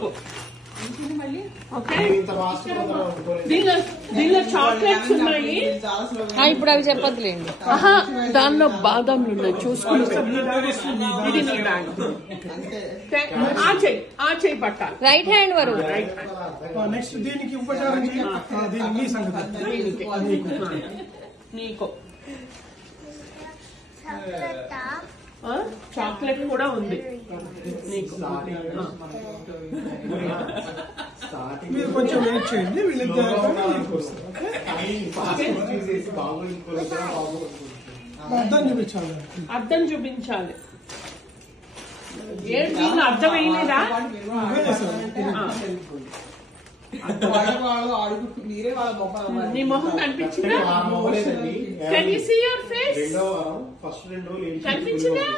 నీకు. ఓకే, దీనిలో చాక్లెట్స్ ఉన్నాయి. ఇప్పుడు అవి చెప్పద్దులేండి. దానిలో బాదంలు ఉన్నాయి, చూసుకుని. ఇది నీ బ్యాగ్. ఆ చెయ్యి పట్టాలి. రైట్ హ్యాండ్ వరు. నెక్స్ట్ దీనికి ఉపచారం నీకు చాక్లెట్ కూడా ఉంది నీకు. మీరు కొంచెం వెయిట్ చేయండి. అర్థం చూపించాలి. అర్థం చూపించాలి. ఏంటి అర్థం వేయలేదా? నీ మొహం కనిపించిందా? Can you see your face? కనిపించిందా?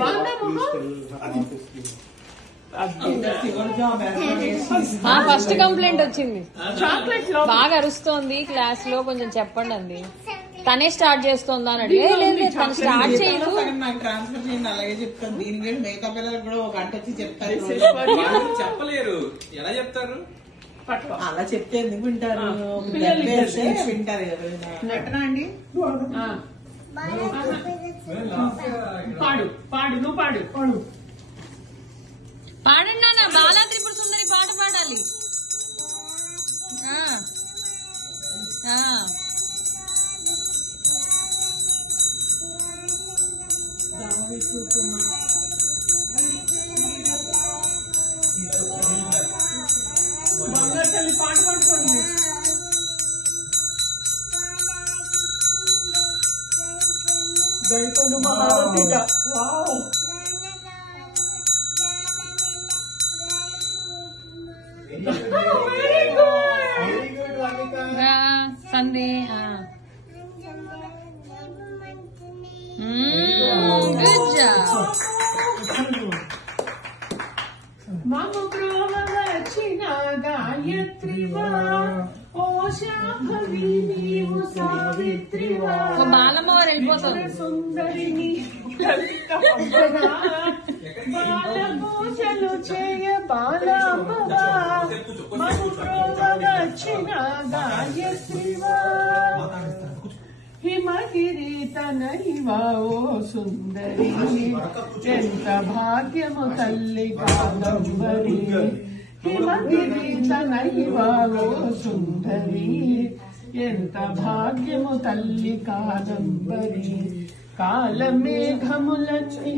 బాగుందా మొహం? ఫస్ట్ కంప్లైంట్ వచ్చింది. చాక్లెట్ బాగా అరుస్తోంది క్లాస్ లో, కొంచెం చెప్పండి అంది. తనే స్టార్ట్ చేస్తోందా అని అడిగి, తను స్టార్ట్ చేయదు. నాకు ట్రాన్స్ఫర్ చేయండి, అలాగే చెప్తాను. దీని గురించి మిగతా పిల్లలకు కూడా ఒక గంట వచ్చి చెప్తారు. చెప్పలేరు, ఎలా చెప్తారు? అలా చెప్తే ఎందుకు వింటారు? వింటారు కదా. నెట్టనా అండి? పాడు పాడు, నువ్వు పాడు. పాడండి నాన్న. బాలా త్రిపుర సుందరి పాట పాడాలి. బంగారు పాట పాడుతుంది. గైకొండ మహారతిక. వావ్, సంధి. మమ బ్రోవ వచ్చిన గాయత్రివా, ఓ శాంభవి నీవు సావిత్రివా, బాలమ్మ వారు వెళ్ళిపోతుంది. సుందరిని బాలపూజలు చేయ బాలాంబవా, మమ బ్రోవ వచ్చిన గాయత్రివా, హిమగిరి తనైవా ఓ సుందరి, ఎంత భాగ్యము తల్లి కాదంబరి, హిమగిరి తనైవా ఓ సుందరి, ఎంత భాగ్యము తల్లి కాదంబరి, కాలమేఘములన్నీ